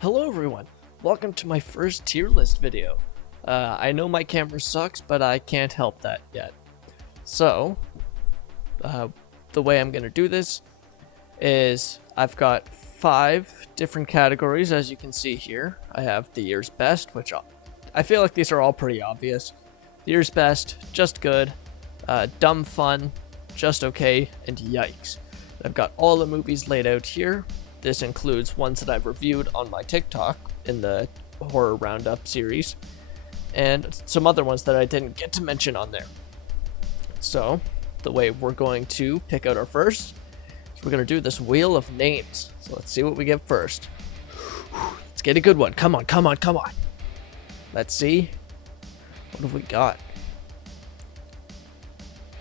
Hello everyone, welcome to my first tier list video. I know my camera sucks, but I can't help that yet. So, the way I'm gonna do this is I've got 5 different categories, as you can see here. I have the year's best, which I feel like these are all pretty obvious. The year's best, just good, dumb fun, just okay, and yikes. I've got all the movies laid out here. This includes ones that I've reviewed on my TikTok in the Horror Roundup series, and some other ones that I didn't get to mention on there. So, the way we're going to pick out our first is we're going to do this wheel of names. So let's see what we get first. Let's get a good one. Come on, come on, come on. Let's see. What have we got?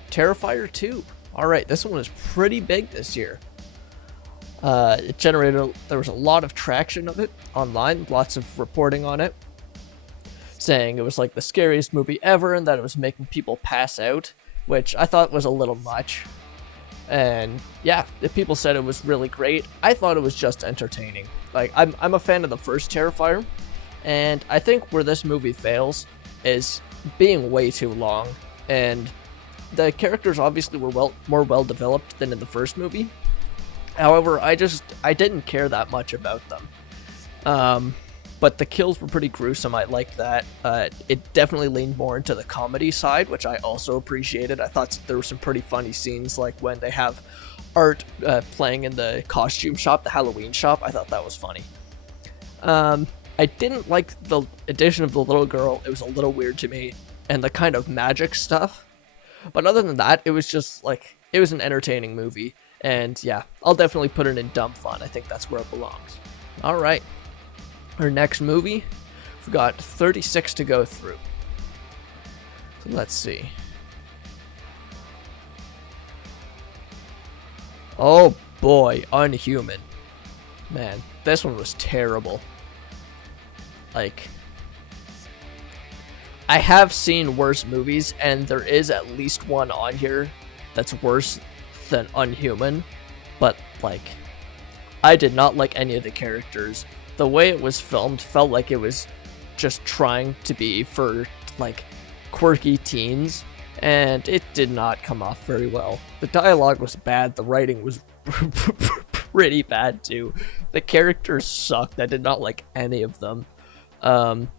Terrifier 2. Alright, this one was pretty big this year. There was a lot of traction of it online, lots of reporting on it, saying it was like the scariest movie ever and that it was making people pass out, which I thought was a little much. And yeah, the people said it was really great. I thought it was just entertaining. Like, I'm a fan of the first Terrifier, and I think where this movie fails is being way too long, and the characters obviously were more well developed than in the first movie. However, I didn't care that much about them. But the kills were pretty gruesome. I liked that. It definitely leaned more into the comedy side, which I also appreciated. I thought there were some pretty funny scenes, like when they have Art playing in the costume shop, the Halloween shop. I thought that was funny. I didn't like the addition of the little girl. It was a little weird to me, and the kind of magic stuff. But other than that, it was just like, it was an entertaining movie. And yeah, I'll definitely put it in dumb fun. I think that's where it belongs. Alright, our next movie, we've got 36 to go through. So let's see. Oh boy, Unhuman. Man, this one was terrible. Like, I have seen worse movies, and there is at least one on here that's worse than Unhuman, but like, I did not like any of the characters. The way it was filmed felt like it was just trying to be for like quirky teens, and it did not come off very well. The dialogue was bad, the writing was pretty bad too. The characters sucked. I did not like any of them. And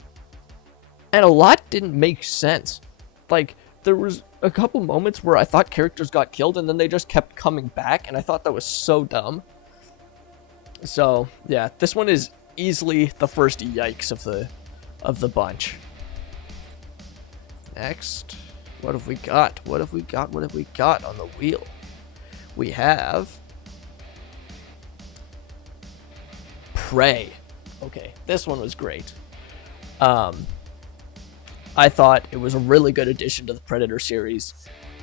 a lot didn't make sense. Like, there was a couple moments where I thought characters got killed and then they just kept coming back, and I thought that was so dumb. So yeah, this one is easily the first yikes of the bunch. Next, what have we got? What have we got? What have we got on the wheel? We have Prey. Okay, this one was great. I thought it was a really good addition to the Predator series.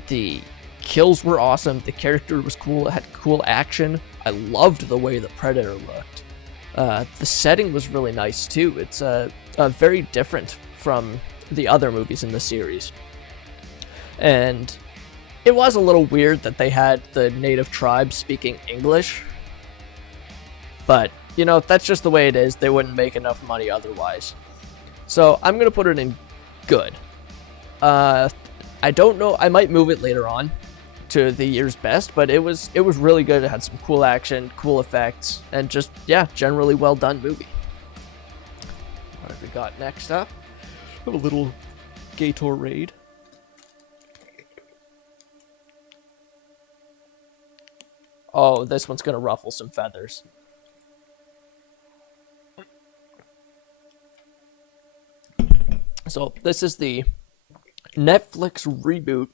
The kills were awesome, the character was cool, it had cool action. I loved the way the Predator looked. The setting was really nice too. It's very different from the other movies in the series. And it was a little weird that they had the native tribes speaking English. But, you know, that's just the way it is. They wouldn't make enough money otherwise. So I'm going to put it in good. I don't know, I might move it later on to the year's best, but it was really good. It had some cool action, cool effects, and just, yeah, generally well done movie. What have we got next up? We have a little Gatorade. Oh, this one's gonna ruffle some feathers. So this is the Netflix reboot,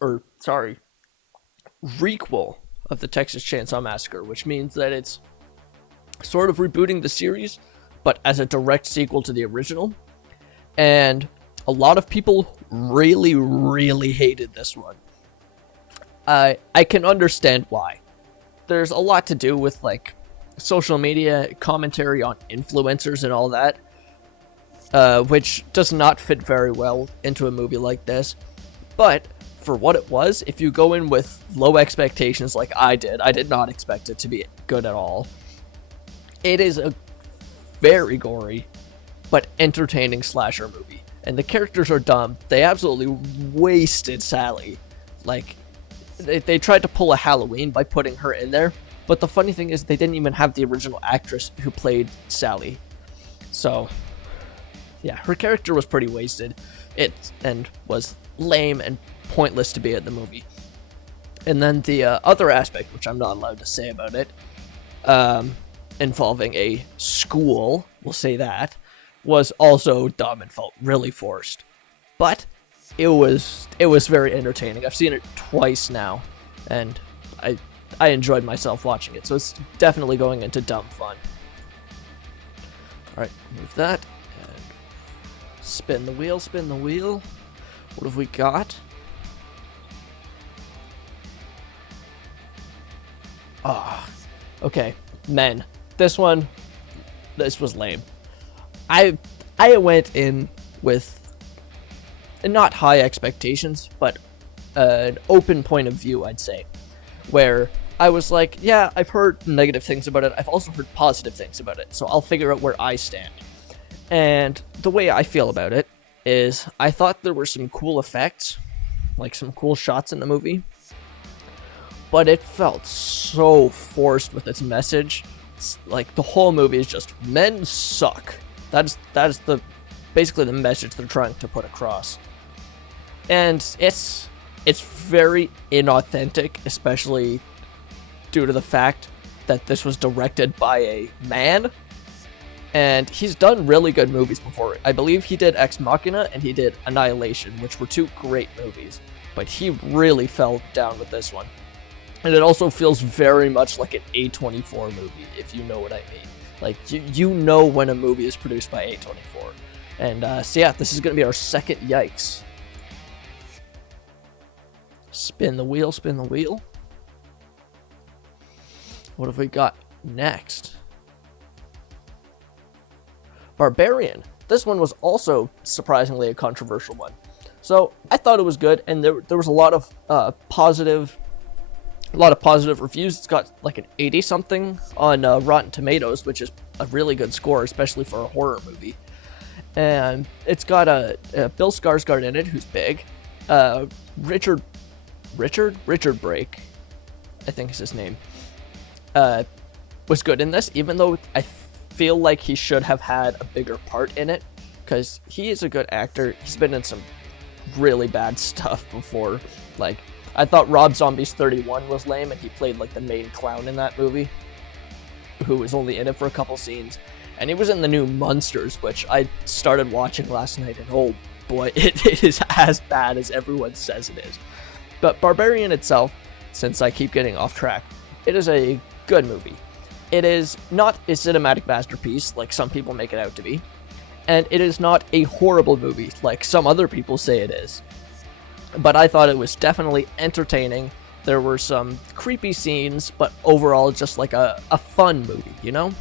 or sorry, requel of the Texas Chainsaw Massacre, which means that it's sort of rebooting the series, but as a direct sequel to the original. And a lot of people really, really hated this one. I can understand why. There's a lot to do with like social media commentary on influencers and all that. Which does not fit very well into a movie like this. But for what it was, if you go in with low expectations like I did not expect it to be good at all. It is a very gory, but entertaining slasher movie. And the characters are dumb. They absolutely wasted Sally. Like, they tried to pull a Halloween by putting her in there, but the funny thing is they didn't even have the original actress who played Sally. So, yeah, her character was pretty wasted. And was lame and pointless to be in the movie. And then the other aspect, which I'm not allowed to say about it, involving a school, we'll say that, was also dumb and felt really forced. But it was very entertaining. I've seen it twice now, and I enjoyed myself watching it. So it's definitely going into dumb fun. All right, move that. And spin the wheel, spin the wheel. What have we got? Ah, okay, Men. This was lame. I went in with not high expectations, but an open point of view, I'd say, where I was like, yeah, I've heard negative things about it. I've also heard positive things about it, so I'll figure out where I stand. And the way I feel about it is I thought there were some cool effects, like some cool shots in the movie, but it felt so forced with its message. It's like the whole movie is just men suck. That is basically the message they're trying to put across. And it's very inauthentic, especially due to the fact that this was directed by a man. And he's done really good movies before. I believe he did Ex Machina and he did Annihilation, which were two great movies. But he really fell down with this one. And it also feels very much like an A24 movie, if you know what I mean. Like, you know when a movie is produced by A24. And so yeah, this is going to be our second yikes. Spin the wheel, spin the wheel. What have we got next? Barbarian. This one was also surprisingly a controversial one. So I thought it was good, and there was a lot of positive reviews. It's got like an 80-something on Rotten Tomatoes, which is a really good score, especially for a horror movie. And it's got a Bill Skarsgård in it, who's big. Richard Brake, I think is his name, was good in this, even though I feel like he should have had a bigger part in it, because he is a good actor. He's been in some really bad stuff before. Like, I thought Rob Zombie's 31 was lame, and he played like the main clown in that movie, who was only in it for a couple scenes. And he was in the new Munsters, which I started watching last night, and oh boy, it is as bad as everyone says it is. But Barbarian itself, since I keep getting off track, it is a good movie. It is not a cinematic masterpiece like some people make it out to be, and it is not a horrible movie like some other people say it is. But I thought it was definitely entertaining. There were some creepy scenes, but overall just like a fun movie, you know?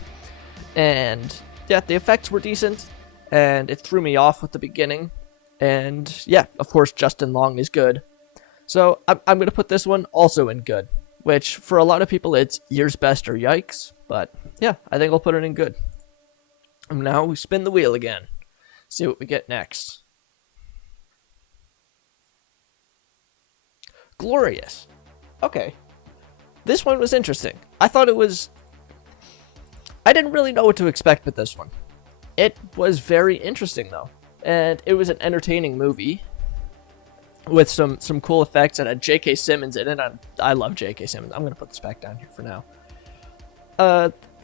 And yeah, the effects were decent, and it threw me off at the beginning. And yeah, of course, Justin Long is good. So I'm going to put this one also in good, which for a lot of people it's year's best or yikes. But yeah, I think I'll put it in good. And now we spin the wheel again. See what we get next. Glorious. Okay. This one was interesting. I didn't really know what to expect with this one. It was very interesting though. And it was an entertaining movie with some cool effects, and had J.K. Simmons in it. I love J.K. Simmons. I'm going to put this back down here for now.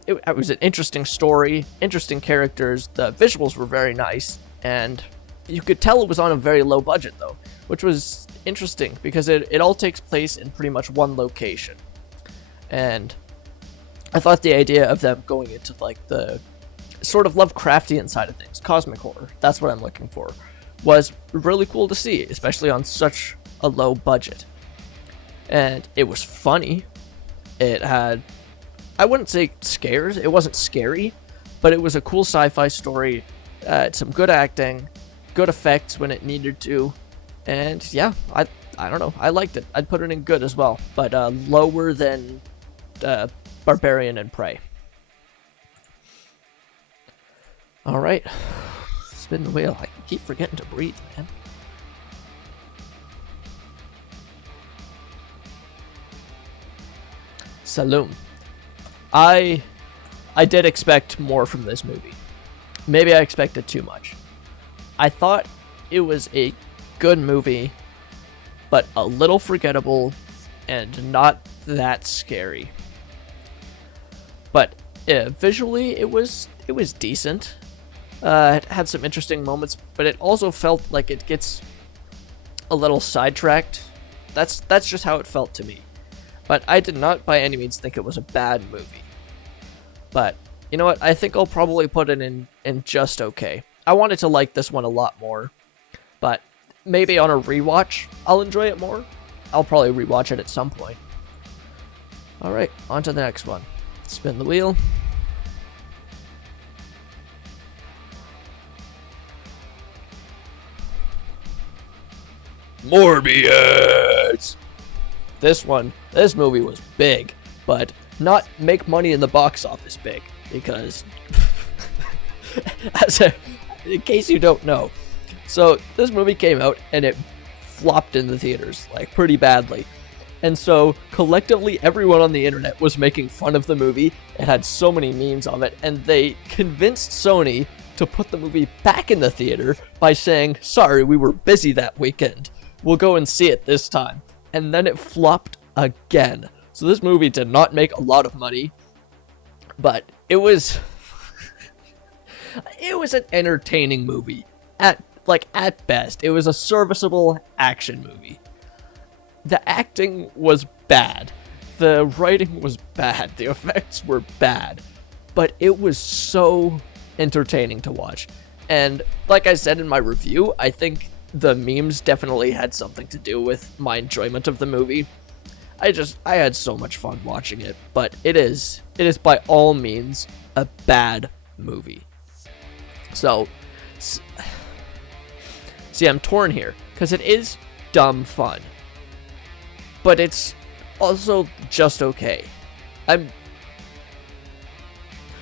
It was an interesting story, interesting characters. The visuals were very nice, and you could tell it was on a very low budget though, which was interesting because it all takes place in pretty much one location. And I thought the idea of them going into like the sort of Lovecraftian side of things, cosmic horror, that's what I'm looking for, was really cool to see, especially on such a low budget. And it was funny. It had, I wouldn't say scares, it wasn't scary, but it was a cool sci-fi story. Some good acting, good effects when it needed to, and yeah, I don't know, I liked it. I'd put it in good as well, but lower than Barbarian and Prey. All right, spin the wheel. I keep forgetting to breathe, man. Saloon. I did expect more from this movie. Maybe I expected too much. I thought it was a good movie, but a little forgettable and not that scary. But visually, it was decent. It had some interesting moments, but it also felt like it gets a little sidetracked. That's just how it felt to me. But I did not by any means think it was a bad movie. But you know what? I think I'll probably put it in just okay. I wanted to like this one a lot more, but maybe on a rewatch I'll enjoy it more. I'll probably rewatch it at some point. All right, on to the next one. Spin the wheel. Morbius! This movie was big, but not make money in the box office big, because, in case you don't know, so this movie came out and it flopped in the theaters, like, pretty badly. And so, collectively, everyone on the internet was making fun of the movie. It had so many memes of it, and they convinced Sony to put the movie back in the theater by saying, sorry, we were busy that weekend. We'll go and see it this time. And then it flopped again. So this movie did not make a lot of money, but it was it was an entertaining movie. At best, it was a serviceable action movie. The acting was bad. The writing was bad. The effects were bad. But it was so entertaining to watch. And like I said in my review, I think the memes definitely had something to do with my enjoyment of the movie. I had so much fun watching it, but it is by all means a bad movie. So, see, I'm torn here, because it is dumb fun, but it's also just okay.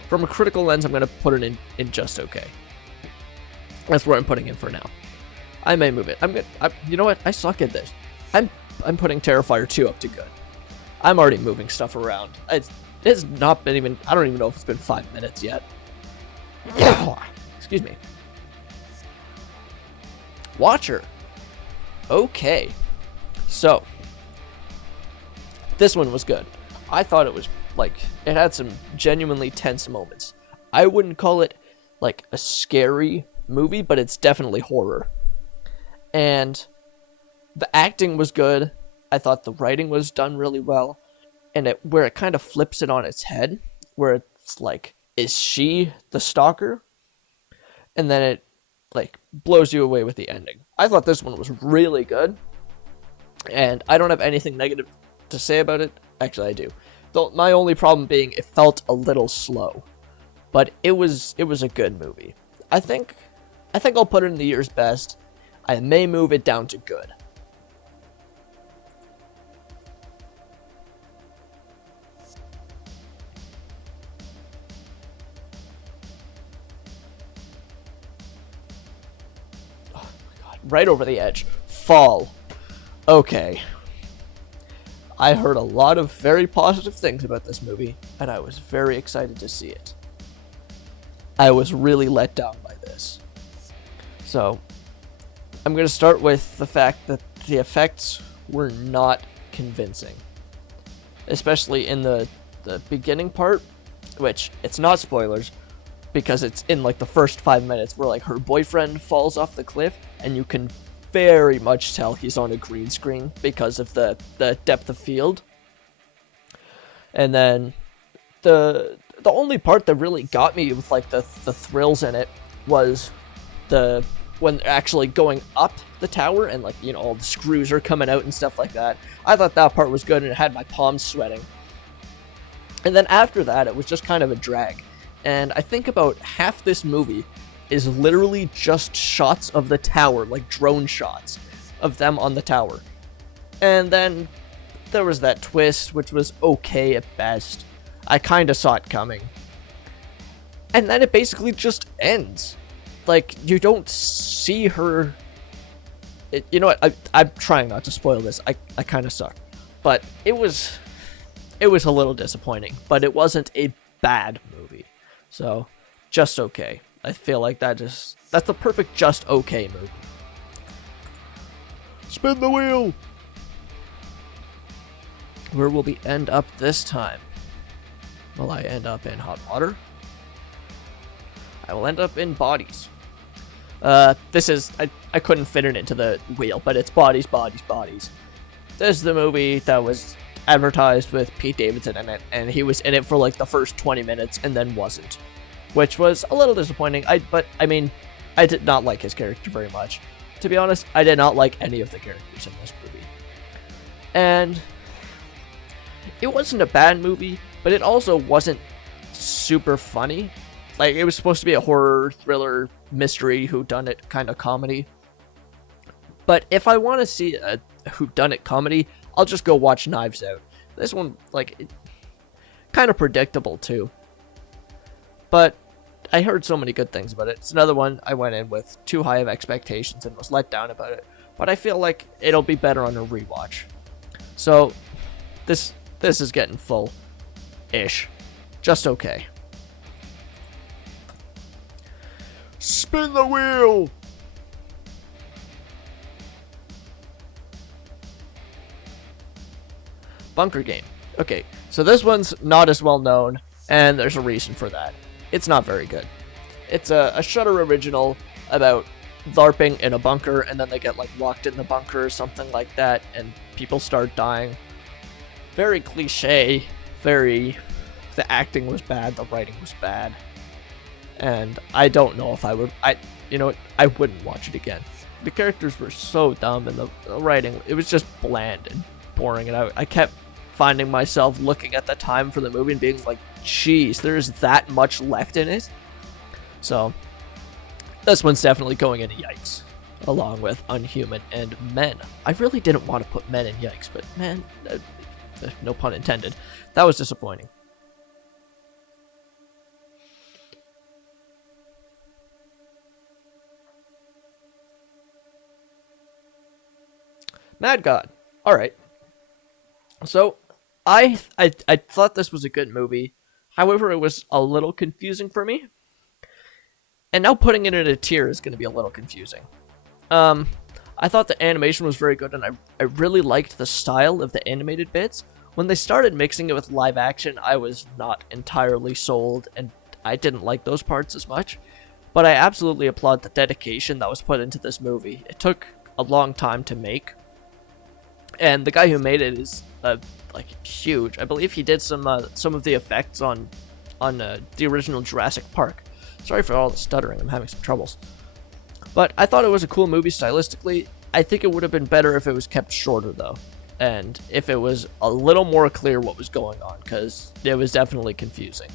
From a critical lens, I'm going to put it in just okay. That's where I'm putting it for now. I may move it. You know what? I suck at this. I'm putting Terrifier 2 up to good. I'm already moving stuff around. It's not been even... I don't even know if it's been 5 minutes yet. Excuse me. Watcher. Okay. So, this one was good. I thought it was, it had some genuinely tense moments. I wouldn't call it, a scary movie, but it's definitely horror. And the acting was good. I thought the writing was done really well. And where it kind of flips it on its head, where it's like, is she the stalker? And then it, blows you away with the ending. I thought this one was really good. And I don't have anything negative to say about it. Actually, I do. Though my only problem being it felt a little slow. But it was a good movie. I think I'll put it in the year's best. I may move it down to good. Oh my god, right over the edge. Fall. Okay. I heard a lot of very positive things about this movie, and I was very excited to see it. I was really let down by this. So, I'm going to start with the fact that the effects were not convincing. Especially in the beginning part, which, it's not spoilers, because it's in, the first 5 minutes where, her boyfriend falls off the cliff, and you can very much tell he's on a green screen because of the depth of field. And then, the only part that really got me with, the thrills in it was when they're actually going up the tower and all the screws are coming out and stuff like that. I thought that part was good and it had my palms sweating. And then after that, it was just kind of a drag. And I think about half this movie is literally just shots of the tower, drone shots of them on the tower. And then there was that twist, which was okay at best. I kind of saw it coming. And then it basically just ends. Like, you don't see her. You know what? I'm trying not to spoil this. I kind of suck. But it was a little disappointing. But it wasn't a bad movie. So, just okay. I feel like that's the perfect just okay movie. Spin the wheel! Where will we end up this time? Will I end up in hot water? I will end up in bodies. This is... I couldn't fit it into the wheel, but it's bodies, bodies, bodies. This is the movie that was advertised with Pete Davidson in it, and he was in it for like the first 20 minutes and then wasn't. Which was a little disappointing, but I mean, I did not like his character very much. To be honest, I did not like any of the characters in this movie. And it wasn't a bad movie, but it also wasn't super funny. Like, it was supposed to be a horror, thriller, mystery, whodunit kind of comedy. But if I want to see a whodunit comedy, I'll just go watch Knives Out. This one, like, kind of predictable too. But I heard so many good things about it. It's another one I went in with too high of expectations and was let down about it. But I feel like it'll be better on a rewatch. So, this is getting full-ish. Just okay. Spin the wheel! Bunker Game. Okay, so this one's not as well known, and there's a reason for that. It's not very good. It's a Shudder original about LARPing in a bunker, and then they get like locked in the bunker or something like that, and people start dying. Very cliche, the acting was bad, the writing was bad, and I don't know if I wouldn't watch it again. The characters were so dumb, and the writing, it was just bland and boring, and I kept finding myself looking at the time for the movie and being like, geez, there's that much left in it. So, this one's definitely going into Yikes, along with Unhuman and Men. I really didn't want to put Men in Yikes, but man, no pun intended, that was disappointing. Mad God. Alright. So, I thought this was a good movie. However, it was a little confusing for me. And now putting it in a tier is going to be a little confusing. I thought the animation was very good, and I really liked the style of the animated bits. When they started mixing it with live action, I was not entirely sold, and I didn't like those parts as much. But I absolutely applaud the dedication that was put into this movie. It took a long time to make. And the guy who made it is like huge. I believe he did some of the effects on the original Jurassic Park. Sorry for all the stuttering. I'm having some troubles. But I thought it was a cool movie stylistically. I think it would have been better if it was kept shorter though, and if it was a little more clear what was going on, because it was definitely confusing.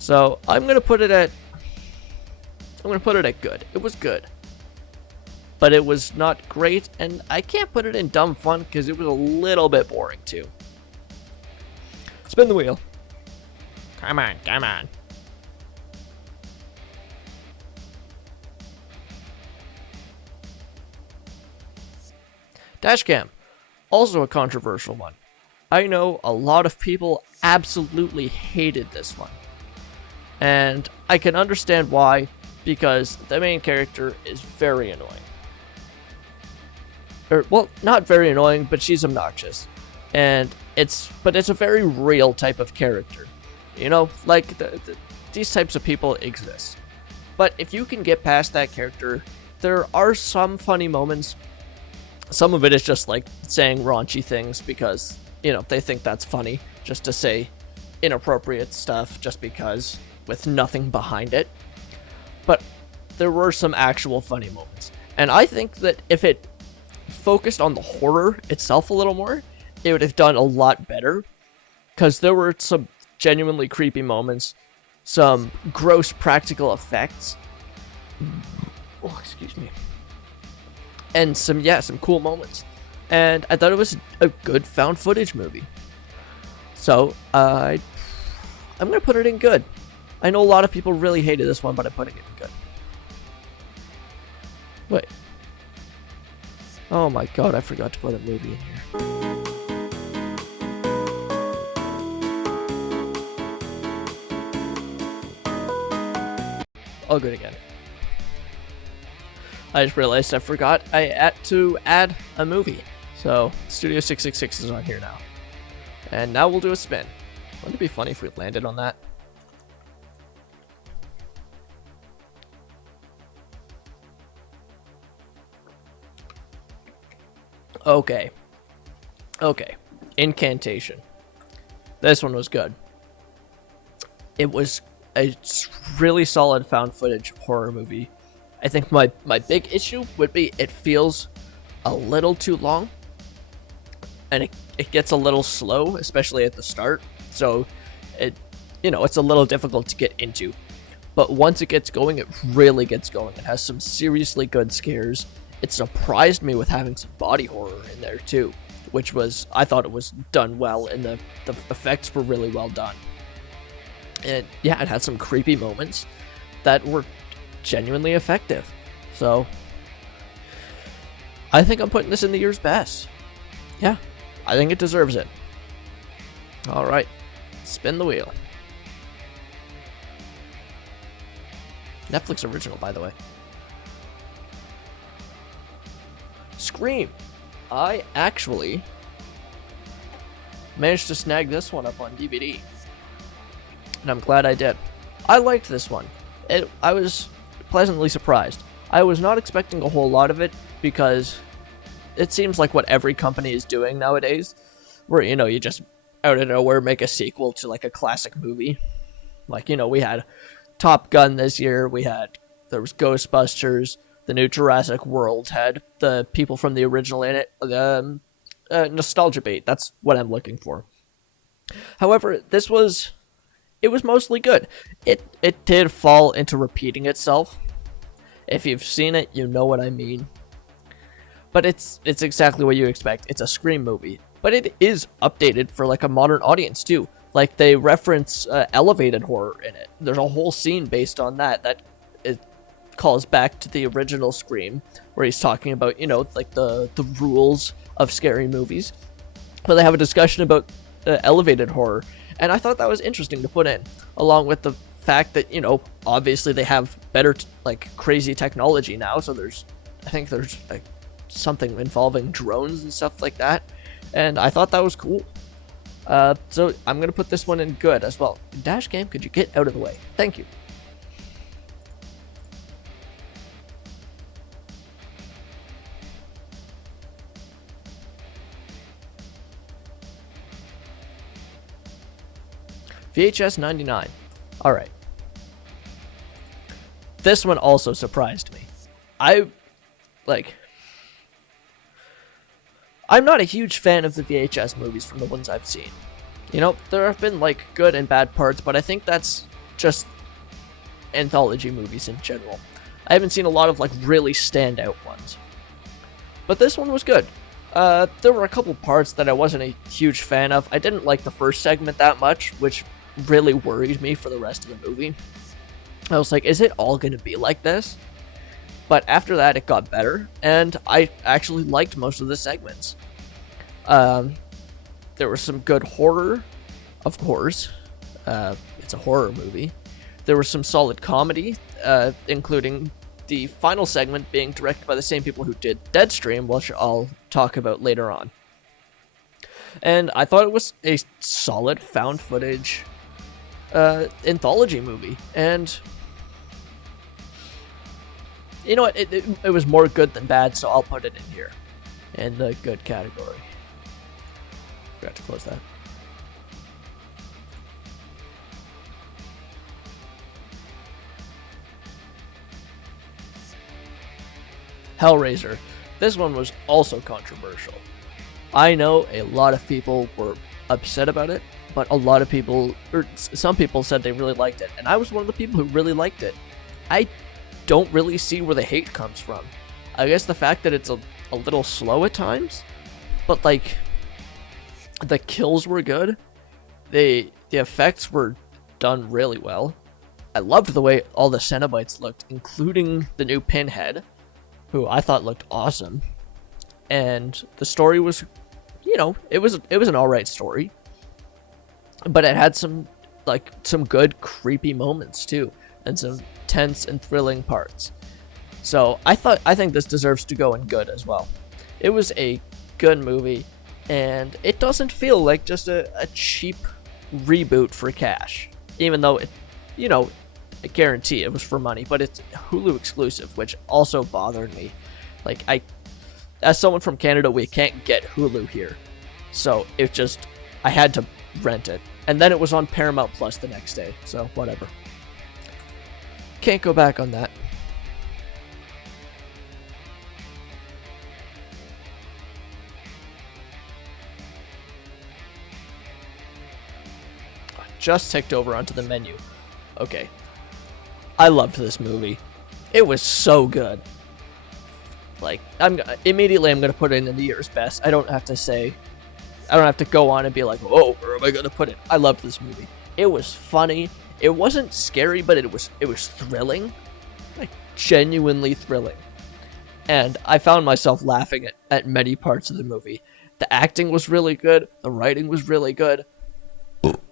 So I'm gonna put it at good. It was good. But it was not great, and I can't put it in dumb fun because it was a little bit boring too. Spin the wheel. Come on, come on. Dashcam. Also a controversial one. I know a lot of people absolutely hated this one. And I can understand why, because the main character is very annoying. Well, not very annoying, but she's obnoxious. And it's a very real type of character. You know, like, these types of people exist. But if you can get past that character, there are some funny moments. Some of it is just like saying raunchy things because, you know, they think that's funny, just to say inappropriate stuff just because, with nothing behind it. But there were some actual funny moments. And I think that if it focused on the horror itself a little more, it would have done a lot better. Because there were some genuinely creepy moments, some gross practical effects. Oh, excuse me. And some cool moments. And I thought it was a good found footage movie. So, I'm going to put it in good. I know a lot of people really hated this one, but I'm putting it in good. Wait. Oh my god, I forgot to put a movie in here. All good again. I just realized I forgot I had to add a movie. So, Studio 666 is on here now. And now we'll do a spin. Wouldn't it be funny if we landed on that? Okay. Okay. Incantation. This one was good. It was a really solid found footage horror movie. I think my big issue would be it feels a little too long. And it gets a little slow, especially at the start. So, it's a little difficult to get into. But once it gets going, it really gets going. It has some seriously good scares. It surprised me with having some body horror in there too, which was, I thought it was done well, and the effects were really well done. And yeah, it had some creepy moments that were genuinely effective. So, I think I'm putting this in the year's best. Yeah, I think it deserves it. Alright, spin the wheel. Netflix original, by the way. Scream. I actually managed to snag this one up on DVD. And I'm glad I did. I liked this one. I was pleasantly surprised. I was not expecting a whole lot of it because it seems like what every company is doing nowadays, where, you just out of nowhere make a sequel to like a classic movie. Like, we had Top Gun this year, there was Ghostbusters, the new Jurassic World had the people from the original in it, nostalgia bait, that's what I'm looking for. However, it was mostly good. It did fall into repeating itself. If you've seen it, you know what I mean. But it's exactly what you expect. It's a Scream movie. But it is updated for like a modern audience too. Like they reference elevated horror in it. There's a whole scene based on that it calls back to the original Scream, where he's talking about, like the rules of scary movies. But they have a discussion about elevated horror. And I thought that was interesting to put in, along with the fact that, obviously they have better, crazy technology now. So I think there's something involving drones and stuff like that. And I thought that was cool. So I'm going to put this one in good as well. Dash Game, could you get out of the way? Thank you. VHS 99. Alright. This one also surprised me. I'm not a huge fan of the VHS movies from the ones I've seen. There have been good and bad parts, but I think that's just anthology movies in general. I haven't seen a lot of really standout ones. But this one was good. There were a couple parts that I wasn't a huge fan of. I didn't like the first segment that much, which really worried me for the rest of the movie. I was like, is it all going to be like this? But after that, it got better, and I actually liked most of the segments. There was some good horror, of course. It's a horror movie. There was some solid comedy, including the final segment being directed by the same people who did Deadstream, which I'll talk about later on. And I thought it was a solid found footage anthology movie. And you know what? It was more good than bad, so I'll put it in here in the good category. Forgot to close that. Hellraiser. This one was also controversial. I know a lot of people were upset about it, but a lot of people, or some people said they really liked it, and I was one of the people who really liked it. I don't really see where the hate comes from. I guess the fact that it's a little slow at times, but the kills were good. The effects were done really well. I loved the way all the Cenobites looked, including the new Pinhead, who I thought looked awesome. And the story was, it was an alright story, but it had some good creepy moments too, and some tense and thrilling parts. So I think this deserves to go in good as well. It was a good movie, and it doesn't feel like just a cheap reboot for cash, even though I guarantee it was for money, but it's Hulu exclusive, which also bothered me. As someone from Canada, we can't get Hulu here, so I had to rent it, and then it was on Paramount Plus the next day, so whatever. Can't go back on that. Just ticked over onto the menu. Okay. I loved this movie. It was so good. I'm gonna put it in the year's best. I don't have to go on and be like, oh, where am I gonna put it? I loved this movie. It was funny. It wasn't scary, but it was thrilling. Genuinely thrilling. And I found myself laughing at many parts of the movie. The acting was really good. The writing was really good.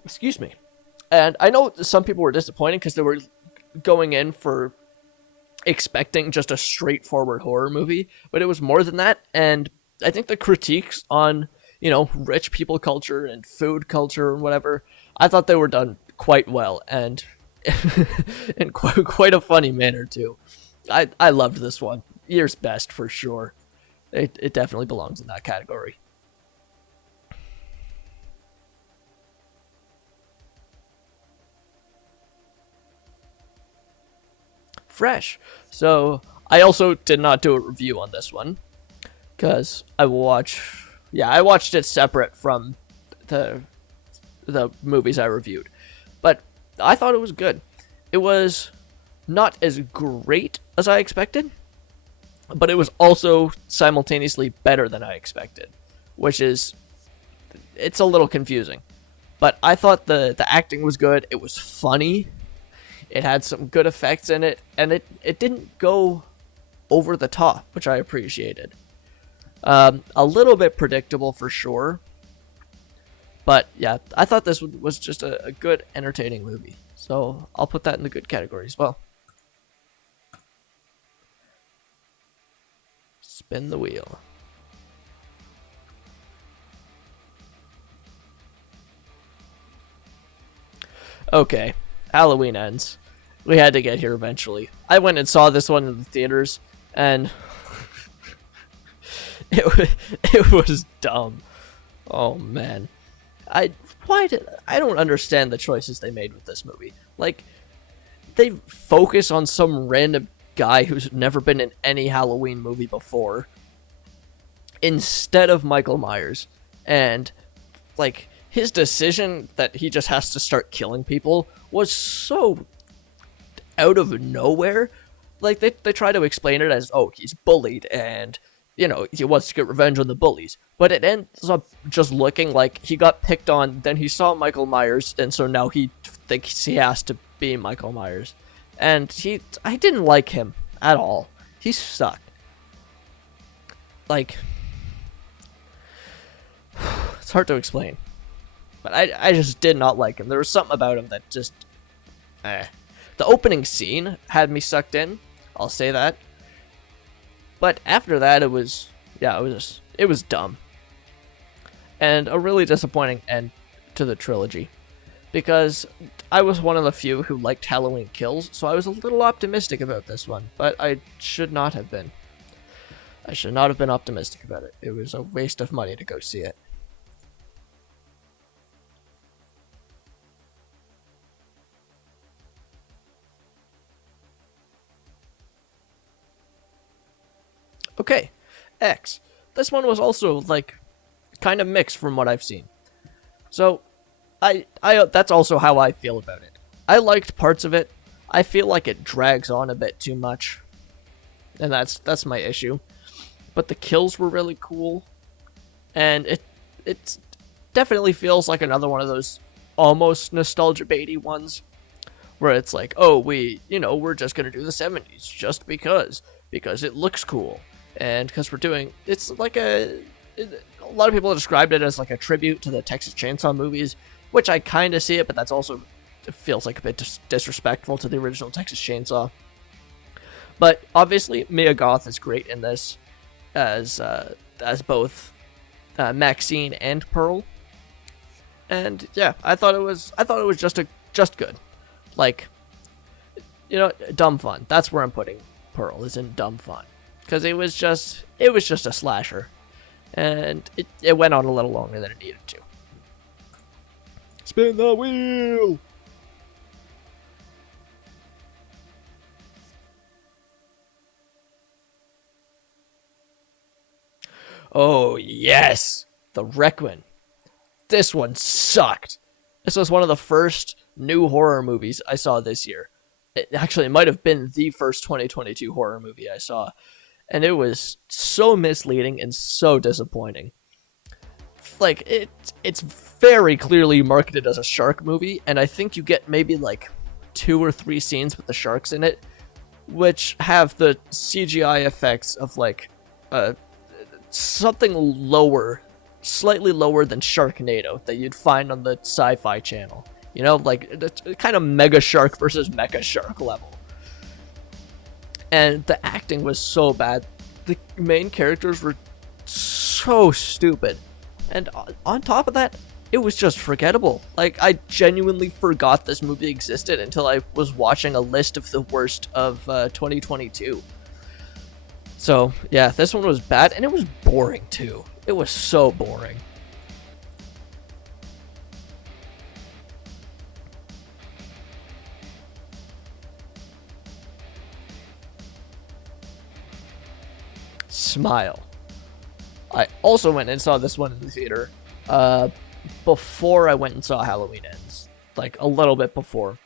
Excuse me. And I know some people were disappointed because they were going in for expecting just a straightforward horror movie, but it was more than that. And I think the critiques on, rich people culture and food culture and whatever, I thought they were done quite well, and in quite a funny manner too. I loved this one. Year's best for sure. It definitely belongs in that category. Fresh. So I also did not do a review on this one because I watched it separate from the movies I reviewed, but I thought it was good. It was not as great as I expected, but it was also simultaneously better than I expected, it's a little confusing. But I thought the acting was good. It was funny. It had some good effects in it, and it didn't go over the top, which I appreciated. A little bit predictable for sure, but yeah, I thought this was just a good, entertaining movie. So I'll put that in the good category as well. Spin the wheel. Okay, Halloween Ends. We had to get here eventually. I went and saw this one in the theaters, and it was dumb. Oh man, I don't understand the choices they made with this movie. They focus on some random guy who's never been in any Halloween movie before, instead of Michael Myers, and his decision that he just has to start killing people was so out of nowhere. They try to explain it as, oh, he's bullied and he wants to get revenge on the bullies, but it ends up just looking like he got picked on, then he saw Michael Myers, and so now he thinks he has to be Michael Myers. And I didn't like him at all. He sucked. It's hard to explain, but I just did not like him. There was something about him that just The opening scene had me sucked in, I'll say that. But after that, it was dumb. And a really disappointing end to the trilogy. Because I was one of the few who liked Halloween Kills, so I was a little optimistic about this one. But I should not have been. I should not have been optimistic about it. It was a waste of money to go see it. Okay, X. This one was also, kind of mixed from what I've seen. So, I that's also how I feel about it. I liked parts of it. I feel like it drags on a bit too much. And that's my issue. But the kills were really cool. And it definitely feels like another one of those almost nostalgia baity ones, where it's like, oh, we're just gonna do the 70s just because it looks cool, and because we're doing it's like a lot of people have described it as like a tribute to the Texas Chainsaw movies, which I kind of see it, but that's also it feels like a bit disrespectful to the original Texas Chainsaw. But obviously, Mia Goth is great in this as both Maxine and Pearl, and yeah, I thought it was just good, like dumb fun. That's where I'm putting Pearl, is in dumb fun, because it was just a slasher, and it went on a little longer than it needed to. Spin the wheel. Oh, yes! The Requiem. This one sucked. This was one of the first new horror movies I saw this year. It might have been the first 2022 horror movie I saw. And it was so misleading and so disappointing. Like, it's very clearly marketed as a shark movie, and I think you get maybe like 2 or 3 scenes with the sharks in it, which have the CGI effects of like something lower, slightly lower than Sharknado that you'd find on the Sci-Fi Channel. Like kind of Mega Shark versus Mecha Shark level. And the acting was so bad. The main characters were so stupid. And on top of that, it was just forgettable. Like, I genuinely forgot this movie existed until I was watching a list of the worst of 2022. So, yeah, this one was bad, and it was boring, too. It was so boring. Smile. I also went and saw this one in the theater before I went and saw Halloween Ends. Like, a little bit before.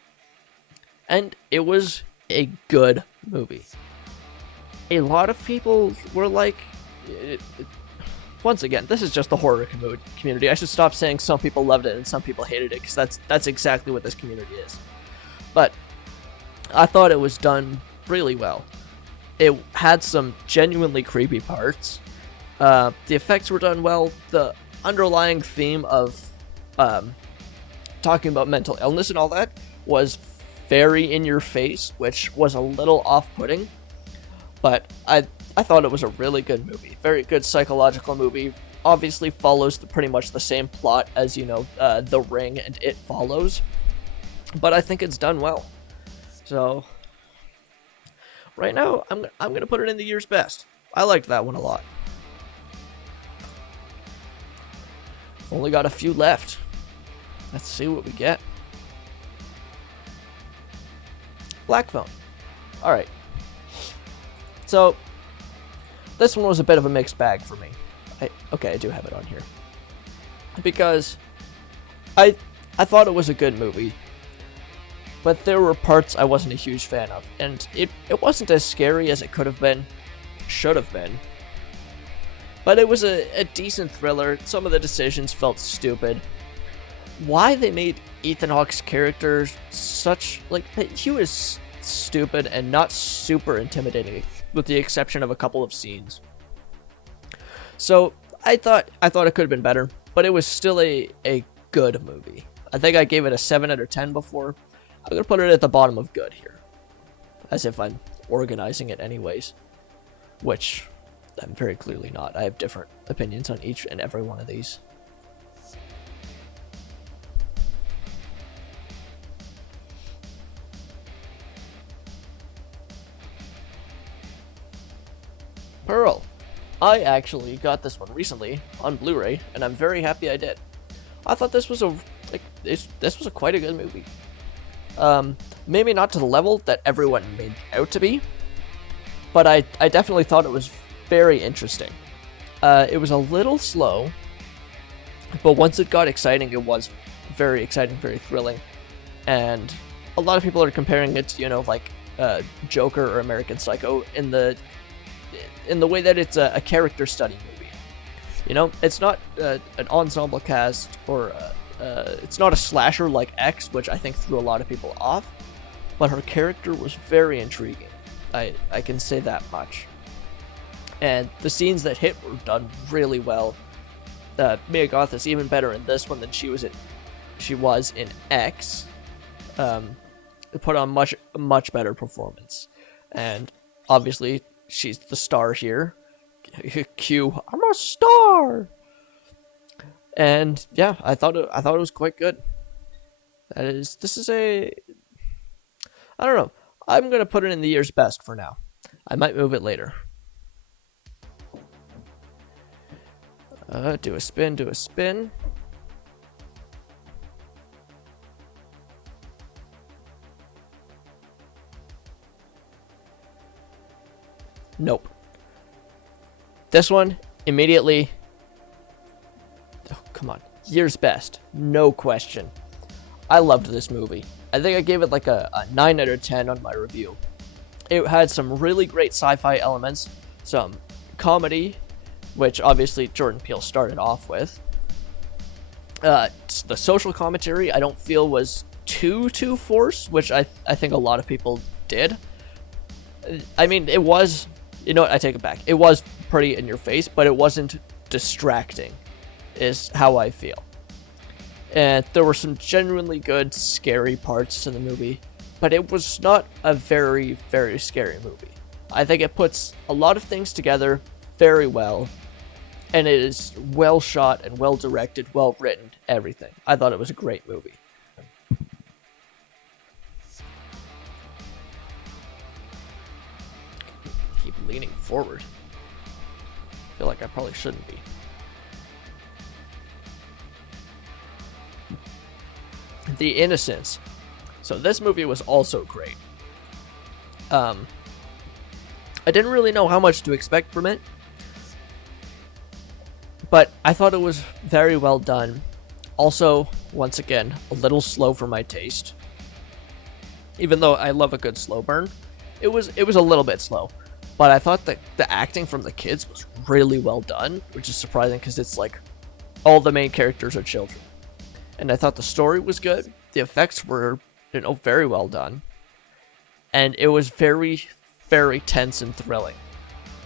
And it was a good movie. A lot of people were like, once again, this is just the horror community. I should stop saying some people loved it and some people hated it, because that's exactly what this community is. But I thought it was done really well. It had some genuinely creepy parts. The effects were done well. The underlying theme of talking about mental illness and all that was very in your face, which was a little off-putting. But I thought it was a really good movie. Very good psychological movie. Obviously follows pretty much the same plot as, The Ring and It Follows. But I think it's done well. So, right now, I'm going to put it in the year's best. I liked that one a lot. Only got a few left. Let's see what we get. Black Phone. Alright. So, this one was a bit of a mixed bag for me. I do have it on here. Because I thought it was a good movie, but there were parts I wasn't a huge fan of. And it wasn't as scary as it could have been, should have been. But it was a decent thriller. Some of the decisions felt stupid. Why they made Ethan Hawke's character such, he was stupid and not super intimidating, with the exception of a couple of scenes. So I thought it could have been better, but it was still a good movie. I think I gave it a 7 out of 10 before. I'm going to put it at the bottom of good here, as if I'm organizing it anyways, which I'm very clearly not. I have different opinions on each and every one of these. Pearl. I actually got this one recently on Blu-ray, and I'm very happy I did. I thought this was quite a good movie. Maybe not to the level that everyone made out to be, but I definitely thought it was very interesting. It was a little slow, but once it got exciting, it was very exciting, very thrilling. And a lot of people are comparing it to, Joker or American Psycho in the way that it's a character study movie. It's not an ensemble cast, or it's not a slasher like X, which I think threw a lot of people off. but her character was very intriguing. I can say that much. And the scenes that hit were done really well. Mia Goth is even better in this one than she was in X. Put on much better performance, and obviously she's the star here. Q, I'm a star. And yeah, I thought it was quite good. This is I don't know. I'm gonna put it in the year's best for now. I might move it later. Do a spin. Nope. This one, immediately. Oh, come on. Year's best. No question. I loved this movie. I think I gave it like a 9 out of 10 on my review. It had some really great sci-fi elements, some comedy, which obviously Jordan Peele started off with. The social commentary I don't feel was too forced, which I think a lot of people did. I mean, it was, you know what, I take it back. It was pretty in your face, but it wasn't distracting, is how I feel. And there were some genuinely good, scary parts to the movie, but it was not a very, very scary movie. I think it puts a lot of things together very well, and it is well shot and well directed, well written, everything. I thought it was a great movie. Keep leaning forward. I feel like I probably shouldn't be. The Innocents. So this movie was also great. I didn't really know how much to expect from it, but I thought it was very well done. Also, once again, a little slow for my taste. Even though I love a good slow burn, it was a little bit slow. But I thought that the acting from the kids was really well done, which is surprising because it's like all the main characters are children. And I thought the story was good. The effects were, very well done. And it was very, very tense and thrilling.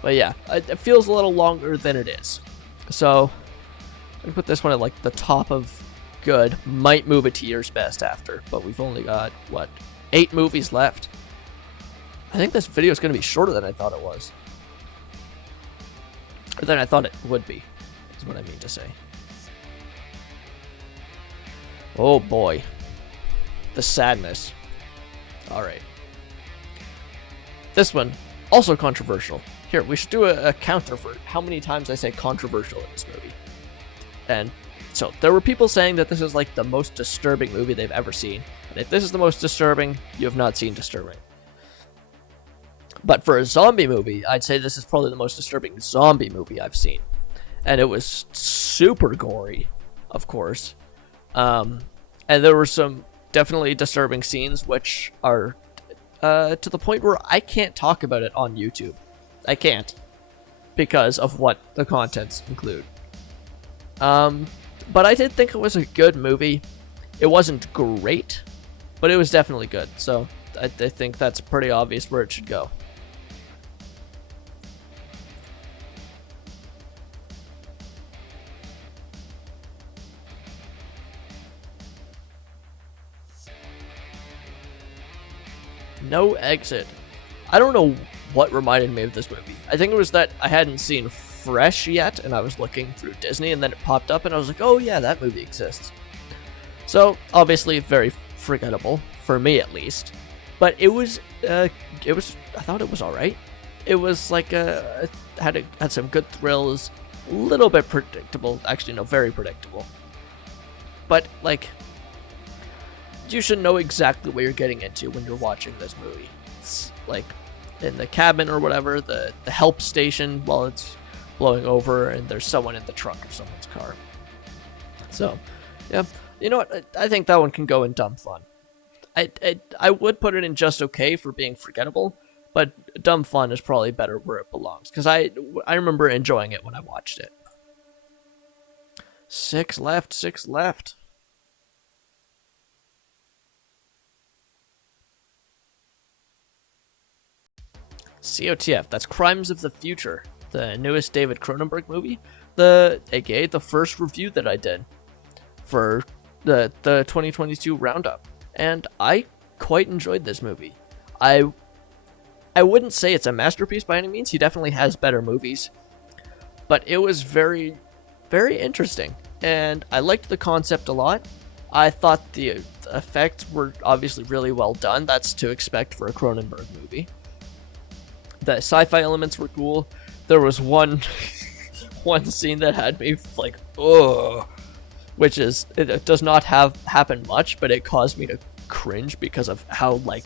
But yeah, it feels a little longer than it is. So, I'm going to put this one at like the top of good. Might move it to year's best after. But we've only got, 8 movies left. I think this video is going to be shorter than I thought it was. Or than I thought it would be, is what I mean to say. Oh boy. The sadness. Alright. This one, also controversial. Here, we should do a counter for how many times I say controversial in this movie. And so, there were people saying that this is like the most disturbing movie they've ever seen. And if this is the most disturbing, you have not seen disturbing. But for a zombie movie, I'd say this is probably the most disturbing zombie movie I've seen. And it was super gory, of course. And there were some definitely disturbing scenes, which are to the point where I can't talk about it on YouTube. I can't, because of what the contents include. But I did think it was a good movie. It wasn't great, but it was definitely good. So I think that's pretty obvious where it should go. No Exit. I don't know what reminded me of this movie. I think it was that I hadn't seen Fresh yet, and I was looking through Disney, and then it popped up, and I was like, oh yeah, that movie exists. So, obviously, very forgettable, for me at least. But I thought it was alright. It was like, had some good thrills, a little bit predictable, actually no, very predictable. But, like, you should know exactly what you're getting into when you're watching this movie. It's like in the cabin or whatever, the help station while it's blowing over, and there's someone in the trunk of someone's car. So, yeah, you know what? I think that one can go in dumb fun. I would put it in just okay for being forgettable, but dumb fun is probably better where it belongs, because I remember enjoying it when I watched it. 6 left. COTF, that's Crimes of the Future, the newest David Cronenberg movie, aka the first review that I did for the 2022 roundup, and I quite enjoyed this movie. I wouldn't say it's a masterpiece by any means. He definitely has better movies, but it was very, very interesting, and I liked the concept a lot. I thought the effects were obviously really well done. That's to expect for a Cronenberg movie. The sci-fi elements were cool. There was one scene that had me like, ugh, which is, it does not happen much, but it caused me to cringe because of how like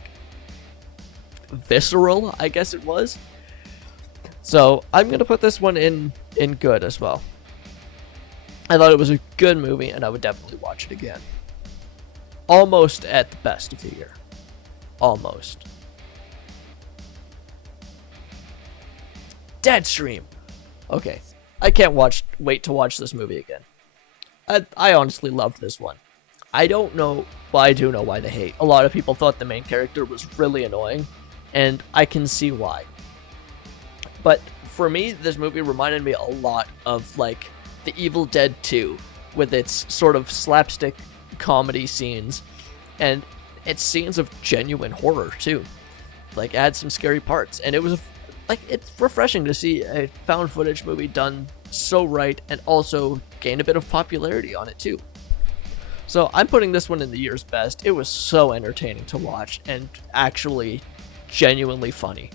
visceral, I guess it was. So I'm gonna put this one in good as well. I thought it was a good movie, and I would definitely watch it again. Almost at the best of the year. Almost. Deadstream. Okay, I can't wait to watch this movie again. I honestly loved this one. I don't know, well, I do know why they hate. A lot of people thought the main character was really annoying, and I can see why. But for me, this movie reminded me a lot of like The Evil Dead 2, with its sort of slapstick comedy scenes, and its scenes of genuine horror too. Like, it had some scary parts, and it was it's refreshing to see a found footage movie done so right, and also gain a bit of popularity on it too. So I'm putting this one in the year's best. It was so entertaining to watch, and actually genuinely funny.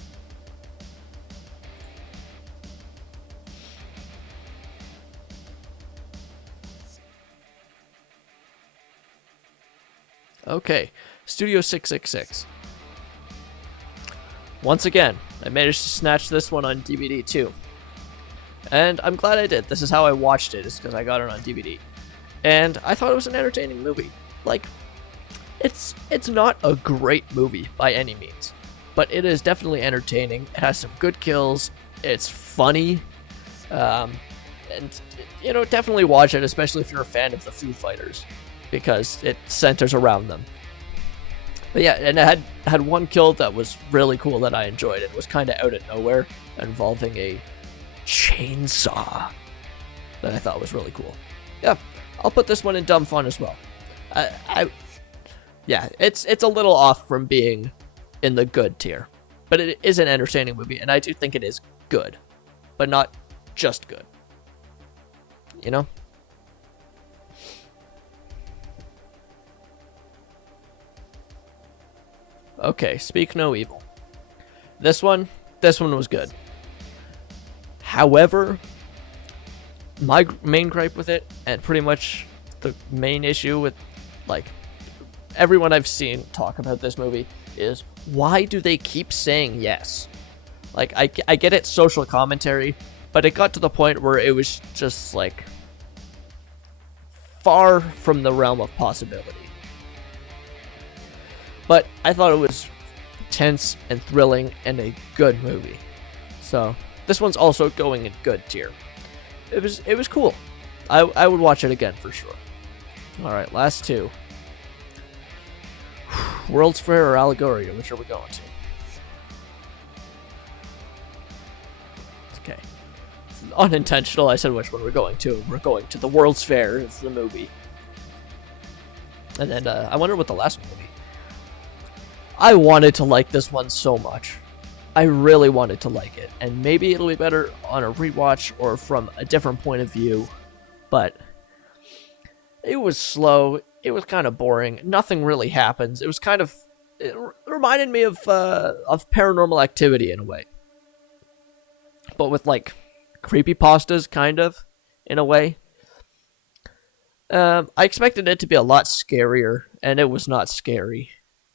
Okay, Studio 666. Once again, I managed to snatch this one on DVD too. And I'm glad I did. This is how I watched it, is because I got it on DVD. And I thought it was an entertaining movie. Like, it's not a great movie by any means, but it is definitely entertaining. It has some good kills. It's funny. And, you know, definitely watch it, especially if you're a fan of the Foo Fighters, because it centers around them. But yeah, and it had one kill that was really cool that I enjoyed. It was kind of out of nowhere, involving a chainsaw that I thought was really cool. Yeah, I'll put this one in dumb fun as well. Yeah, it's a little off from being in the good tier, but it is an entertaining movie, and I do think it is good, but not just good. You know? Okay, Speak No Evil. This one was good. However, my main gripe with it, and pretty much the main issue with, like, everyone I've seen talk about this movie, is why do they keep saying yes? Like, I get it's social commentary, but it got to the point where it was just, like, far from the realm of possibility. But I thought it was tense and thrilling and a good movie. So this one's also going in good tier. It was cool. I would watch it again for sure. Alright, last two. World's Fair or Allegoria, which are we going to? Okay. Unintentional, I said which one we're going to. We're going to the World's Fair, it's the movie. And then, I wonder what the last one will be. I wanted to like this one so much. I really wanted to like it, and maybe it'll be better on a rewatch or from a different point of view, but it was slow, it was kind of boring, nothing really happens. It reminded me of Paranormal Activity in a way, but with like creepypastas, kind of, in a way. I expected it to be a lot scarier, and it was not scary.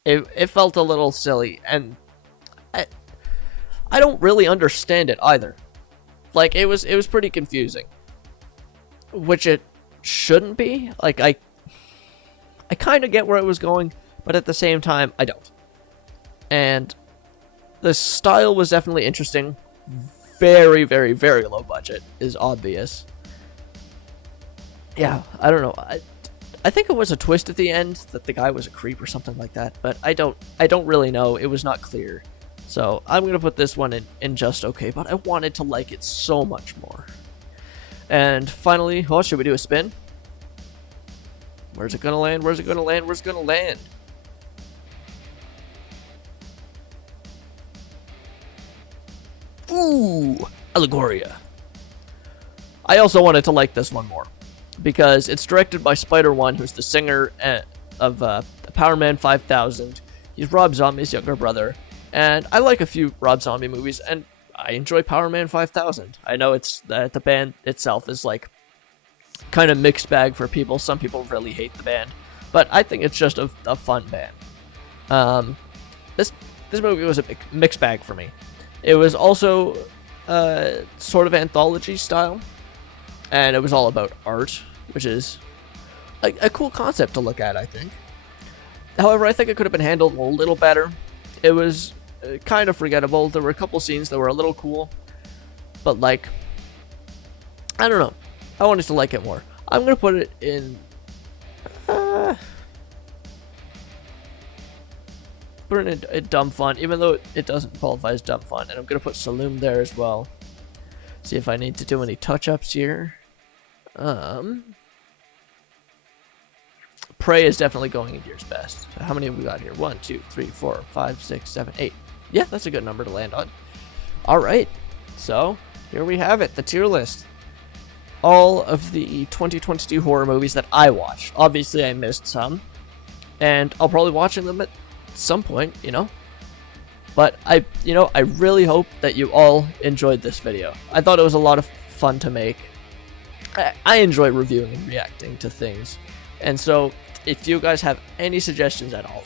It felt a little silly, and I don't really understand it either. Like, it was pretty confusing, which it shouldn't be. Like, I kind of get where it was going, but at the same time, I don't. And the style was definitely interesting. Very, very, very low budget is obvious. Yeah, I don't know. I think it was a twist at the end that the guy was a creep or something like that, but I don't really know. It was not clear. So I'm going to put this one in just okay, but I wanted to like it so much more. And finally, oh, should we do a spin? Where's it going to land? Where's it going to land? Where's it going to land? Ooh, Allegoria. I also wanted to like this one more because it's directed by Spider-One, who's the singer of Power Man 5000. He's Rob Zombie's younger brother, and I like a few Rob Zombie movies, and I enjoy Power Man 5000. I know it's the band itself is like kind of mixed bag for people. Some people really hate the band, but I think it's just a fun band. This movie was a mixed bag for me. It was also sort of anthology style, and it was all about art, which is a cool concept to look at, I think. However, I think it could have been handled a little better. It was kind of forgettable. There were a couple scenes that were a little cool, but like, I don't know. I wanted to like it more. I'm going to put it in... put it in dumb fun, even though it doesn't qualify as dumb fun. And I'm going to put Saloon there as well. See if I need to do any touch-ups here. Prey is definitely going in year's best. So how many have we got here? 1, 2, 3, 4, 5, 6, 7, 8. Yeah, that's a good number to land on. Alright, so here we have it, the tier list. All of the 2022 horror movies that I watched. Obviously, I missed some, and I'll probably watch them at some point, you know. But I really hope that you all enjoyed this video. I thought it was a lot of fun to make. I enjoy reviewing and reacting to things, and so if you guys have any suggestions at all,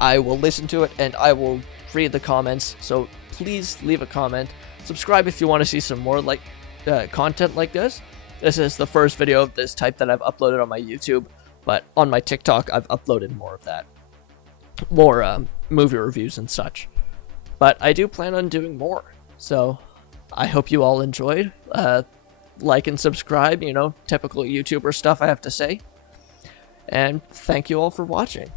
I will listen to it and I will read the comments. So please leave a comment. Subscribe if you want to see some more like content like this. This is the first video of this type that I've uploaded on my YouTube, but on my TikTok I've uploaded more of that, more movie reviews and such. But I do plan on doing more, so I hope you all enjoyed. Like and subscribe, you know, typical YouTuber stuff I have to say. And thank you all for watching.